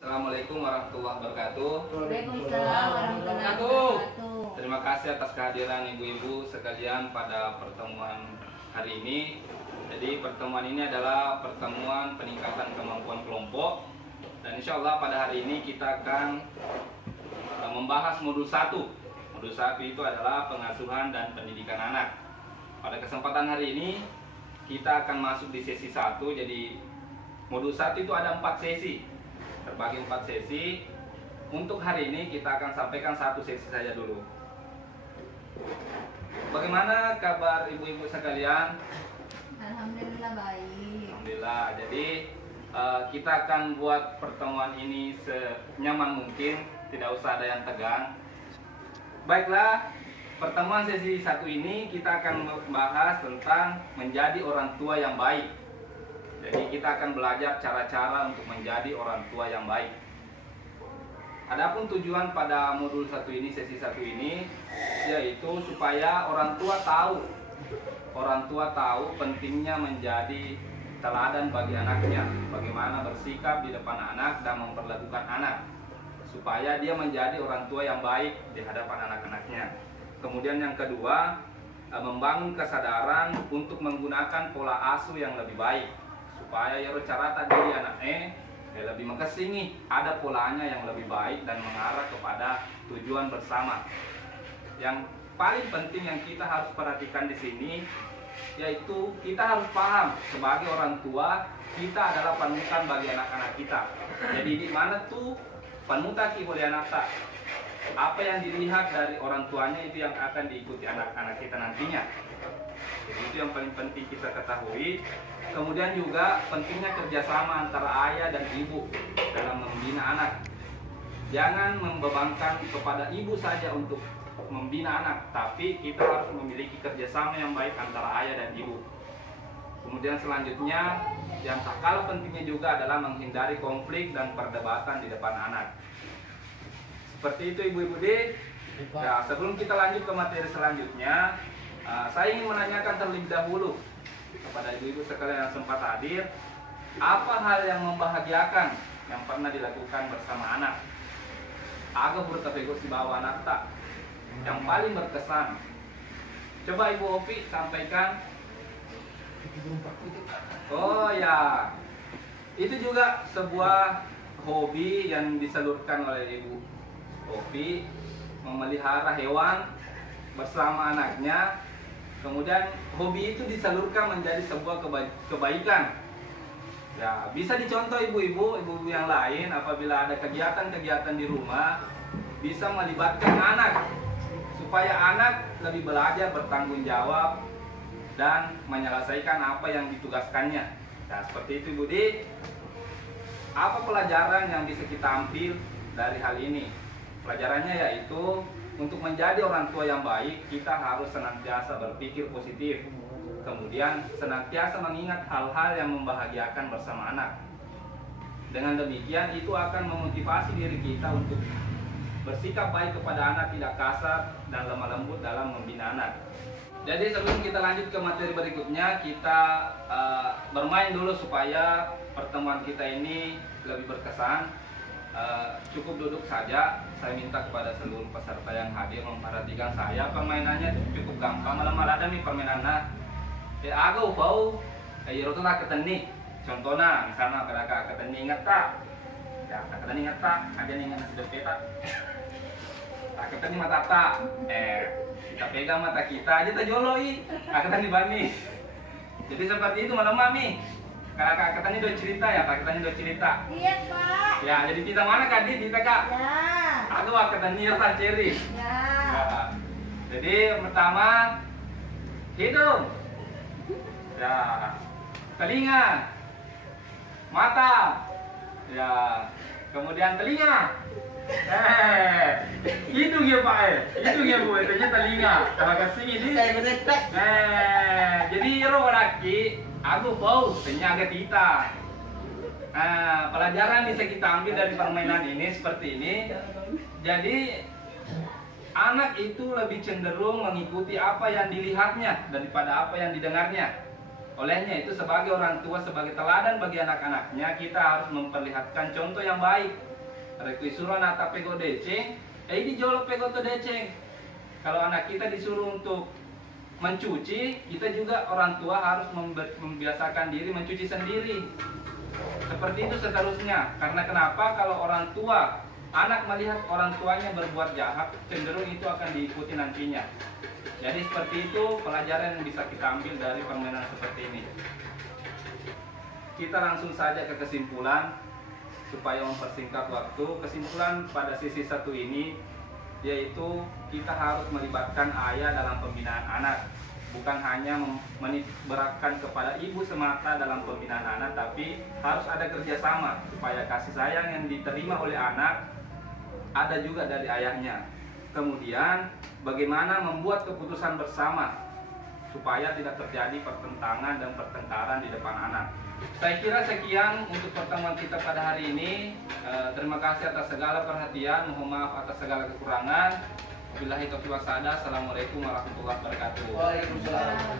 Assalamualaikum warahmatullahi wabarakatuh. Waalaikumsalam warahmatullahi wabarakatuh. Terima kasih atas kehadiran ibu-ibu sekalian pada pertemuan hari ini. Jadi pertemuan ini adalah pertemuan peningkatan kemampuan kelompok. Dan insya Allah pada hari ini kita akan membahas modul 1. Modul 1 itu adalah pengasuhan dan pendidikan anak. Pada kesempatan hari ini kita akan masuk di sesi 1. Jadi modul 1 itu ada 4 sesi, terbagi 4 sesi. Untuk hari ini kita akan sampaikan 1 sesi saja dulu. Bagaimana kabar ibu-ibu sekalian? Alhamdulillah baik. Alhamdulillah. Jadi kita akan buat pertemuan ini senyaman mungkin, tidak usah ada yang tegang. Baiklah, pertemuan sesi 1 ini kita akan membahas tentang menjadi orang tua yang baik. Jadi kita akan belajar cara-cara untuk menjadi orang tua yang baik. Adapun tujuan pada modul 1 ini, sesi 1 ini, yaitu supaya orang tua tahu pentingnya menjadi teladan bagi anaknya, bagaimana bersikap di depan anak dan memperlakukan anak, supaya dia menjadi orang tua yang baik di hadapan anak-anaknya. Kemudian yang kedua, membangun kesadaran untuk menggunakan pola asuh yang lebih baik, supaya ya cara tadi anaknya lebih mengesingi, ada polanya yang lebih baik dan mengarah kepada tujuan bersama. Yang paling penting yang kita harus perhatikan di sini, yaitu kita harus paham sebagai orang tua kita adalah panutan bagi anak-anak kita. Jadi di mana tuh panutan oleh anak tak? Apa yang dilihat dari orang tuanya itu yang akan diikuti anak-anak kita nantinya. Jadi itu yang paling penting kita ketahui. Kemudian juga pentingnya kerjasama antara ayah dan ibu dalam membina anak. Jangan membebankan kepada ibu saja untuk membina anak, tapi kita harus memiliki kerjasama yang baik antara ayah dan ibu. Kemudian selanjutnya, yang tak kalah pentingnya juga adalah menghindari konflik dan perdebatan di depan anak. Seperti itu ibu-ibu D. Ya, sebelum kita lanjut ke materi selanjutnya, saya ingin menanyakan terlebih dahulu kepada ibu-ibu sekalian yang sempat hadir, apa hal yang membahagiakan yang pernah dilakukan bersama anak? Agak bertepego si bawa anak tak? Yang paling berkesan. Coba Ibu Opi sampaikan. Oh ya, itu juga sebuah hobi yang disalurkan oleh Ibu Opi, memelihara hewan bersama anaknya. Kemudian hobi itu disalurkan menjadi sebuah kebaikan. Ya, bisa dicontoh ibu-ibu yang lain apabila ada kegiatan-kegiatan di rumah, bisa melibatkan anak supaya anak lebih belajar bertanggung jawab dan menyelesaikan apa yang ditugaskannya. Nah, seperti itu Ibu Di. Apa pelajaran yang bisa kita ambil dari hal ini? Pelajarannya yaitu untuk menjadi orang tua yang baik, kita harus senantiasa berpikir positif. Kemudian senantiasa mengingat hal-hal yang membahagiakan bersama anak. Dengan demikian itu akan memotivasi diri kita untuk bersikap baik kepada anak, tidak kasar dan lemah lembut dalam membina anak. Jadi sebelum kita lanjut ke materi berikutnya, kita bermain dulu supaya pertemuan kita ini lebih berkesan. Cukup duduk saja. Saya minta kepada seluruh peserta yang hadir memperhatikan saya. Permainannya cukup gampang. Malam-malam ada nih permainannya. Agak bau. Yaitu lah keteni. Contohnya, misalnya kadang keteni ingat tak? Ya, keteni ingat tak? Ada nih ingat sudah peta. Keteni mata tak? Kita pegang mata kita aja terjoloi. Keteni bani. Jadi seperti itu malam mami. Kakak katanya udah cerita ya, Kak katanya udah cerita. Iya Pak. Ya, jadi kita mana Kak Dit, kita Kak? Ya. Aduh, katanya Nirta Ceri. Ya. Ya. Jadi pertama hidung, ya, telinga, mata, ya, kemudian telinga. Hidung ya Pak hidung ya Bu, itu telinga. Kalau kasih ini. Jadi roh laki. Aku bau, ternyata kita. Nah, pelajaran bisa kita ambil dari permainan ini seperti ini. Jadi anak itu lebih cenderung mengikuti apa yang dilihatnya daripada apa yang didengarnya. Olehnya itu sebagai orang tua, sebagai teladan bagi anak-anaknya, kita harus memperlihatkan contoh yang baik. Requisuran nata pego deceng, di jolo pego to deceng. Kalau anak kita disuruh untuk mencuci, kita juga orang tua harus membiasakan diri mencuci sendiri. Seperti itu seterusnya. Karena kenapa? Kalau orang tua, anak melihat orang tuanya berbuat jahat, cenderung itu akan diikuti nantinya. Jadi seperti itu pelajaran yang bisa kita ambil dari permainan seperti ini. Kita langsung saja ke kesimpulan supaya mempersingkat waktu. Kesimpulan pada sisi satu ini yaitu kita harus melibatkan ayah dalam pembinaan anak. Bukan hanya menitikberatkan kepada ibu semata dalam pembinaan anak, tapi harus ada kerjasama supaya kasih sayang yang diterima oleh anak ada juga dari ayahnya. Kemudian bagaimana membuat keputusan bersama supaya tidak terjadi pertentangan dan pertengkaran di depan anak. Saya kira sekian untuk pertemuan kita pada hari ini. Terima kasih atas segala perhatian, mohon maaf atas segala kekurangan. Wabillahi taufiq wal hidayah. Assalamualaikum warahmatullahi wabarakatuh. Waalaikumsalam.